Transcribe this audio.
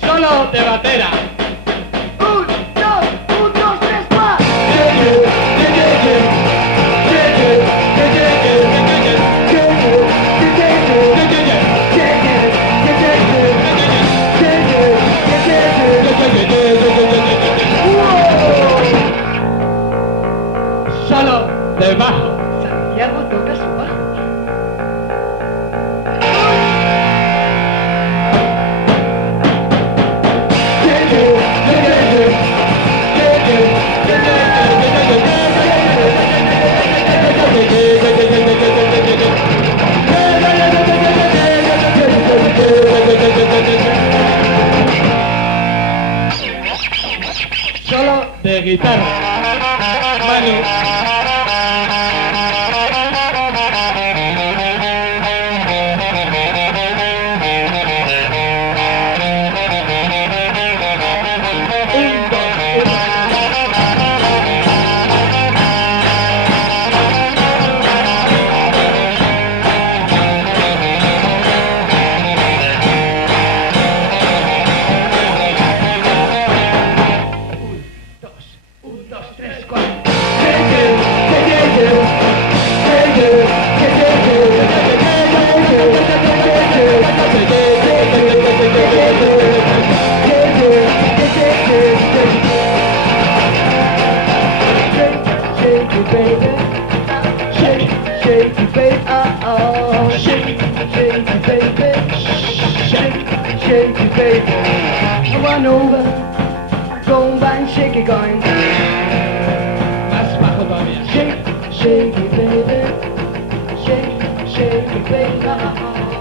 Solo de batera. Un, dos, tres, cuatro. Solo de bajo. Santiago toca su bajo. Solo de guitarra. Manu. Un, dos, tres, cuatro. Shake it, baby, oh, shake it, baby, shake it, baby. I run over, go by and shake it, going. Más bajo todavía. Shake it, baby, shake it, baby, oh.